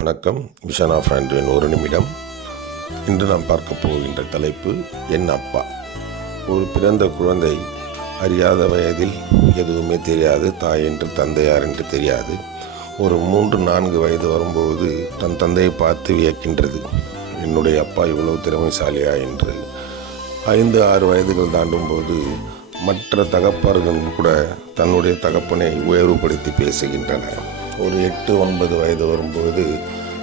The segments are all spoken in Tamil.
வணக்கம். விஷன் ஆஃப் ஆண்ட்ரின் ஒரு நிமிடம். இன்று நாம் பார்க்க போகின்ற தலைப்பு என் அப்பா. ஒரு பிறந்த குழந்தை அறியாத வயதில் எதுவுமே தெரியாது, தாய் என்று தந்தையார் என்று தெரியாது. ஒரு 3-4 வயது வரும்பொழுது தன் தந்தையை பார்த்து வியக்கின்றது, என்னுடைய அப்பா இவ்வளவு திறமைசாலியா என்று. 5-6 வயதுகள் தாண்டும்போது மற்ற தகப்பர்கள் கூட தன்னுடைய தகப்பனை உயர்வுபடுத்தி பேசுகின்றன. ஒரு 8-9 வயது வரும்பொழுது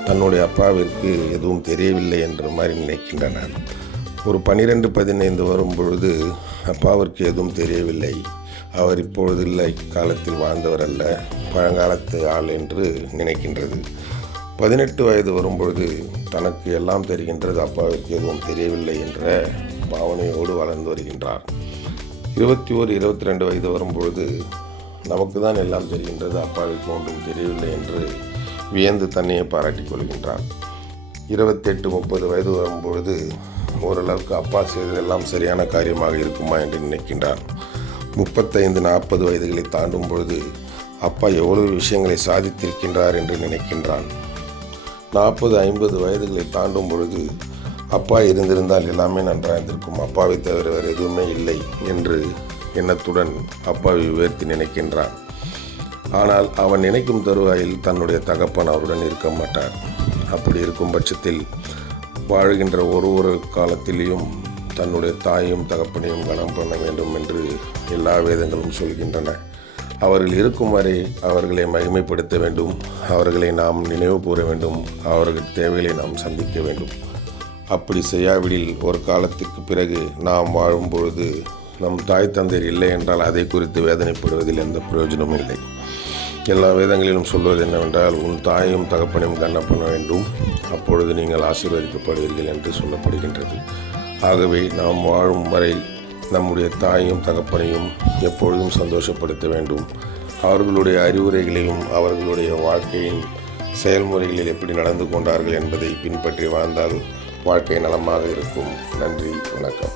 தன்னுடைய அப்பாவிற்கு எதுவும் தெரியவில்லை என்ற மாதிரி நினைக்கின்றன. ஒரு 12-15 வரும்பொழுது அப்பாவிற்கு எதுவும் தெரியவில்லை, அவர் இப்பொழுது இல்லை, காலத்தில் வாழ்ந்தவர் அல்ல, பழங்காலத்து ஆள் என்று நினைக்கின்றது. 18 வயது வரும்பொழுது தனக்கு எல்லாம் தெரிகின்றது, அப்பாவிற்கு எதுவும் தெரியவில்லை என்ற பாவனையோடு வளர்ந்து வருகின்றார். 21-22 வயது வரும்பொழுது நமக்கு தான் எல்லாம் தெரிகின்றது, அப்பாவிற்கு ஒன்றும் தெரியவில்லை என்று வியந்து தன்னையே பாராட்டிக் கொள்கின்றான். 28-30 வயது வரும்பொழுது ஓரளவுக்கு அப்பா செய்ததெல்லாம் சரியான காரியமாக இருக்குமா என்று நினைக்கின்றான். 35-40 வயதுகளை தாண்டும் பொழுது அப்பா எவ்வளவு விஷயங்களை சாதித்திருக்கின்றார் என்று நினைக்கின்றான். 40-50 வயதுகளை தாண்டும் பொழுது அப்பா இருந்திருந்தால் எல்லாமே நன்றாக இருந்திருக்கும், அப்பாவை தவிர வேறு எதுவுமே இல்லை என்று எண்ணத்துடன் அப்பாவை உயர்த்தி நினைக்கின்றான். ஆனால் அவன் நினைக்கும் தருவாயில் தன்னுடைய தகப்பன் அவருடன் இருக்க மாட்டார். அப்படி இருக்கும் பட்சத்தில் வாழ்கின்ற ஒரு காலத்திலேயும் தன்னுடைய தாயும் தகப்பனையும் கனம் பண்ண வேண்டும் என்று எல்லா வேதங்களும் சொல்கின்றன. அவர்கள் இருக்கும் வரை அவர்களை மகிமைப்படுத்த வேண்டும், அவர்களை நாம் நினைவு கூற வேண்டும், அவர்கள் தேவைகளை நாம் சந்திக்க வேண்டும். அப்படி செய்யாவிடில் ஒரு காலத்துக்கு பிறகு நாம் வாழும்பொழுது நம் தாய் தந்தையர் இல்லை என்றால் அதை குறித்து வேதனைப்படுவதில் எந்த பிரயோஜனமும் இல்லை. எல்லா வேதங்களிலும் சொல்வது என்னவென்றால், உன் தாயும் தகப்பனையும் கனம் பண்ண வேண்டும், அப்பொழுது நீங்கள் ஆசீர்வதிக்கப்படுவீர்கள் என்று சொல்லப்படுகின்றது. ஆகவே நாம் வாழும் வரை நம்முடைய தாயும் தகப்பனையும் எப்பொழுதும் சந்தோஷப்படுத்த வேண்டும். அவர்களுடைய அறிவுரைகளையும் அவர்களுடைய வாழ்க்கையின் செயல்முறைகளில் எப்படி நடந்து கொண்டார்கள் என்பதை பின்பற்றி வாழ்ந்தால் வாழ்க்கை நலமாக இருக்கும். நன்றி, வணக்கம்.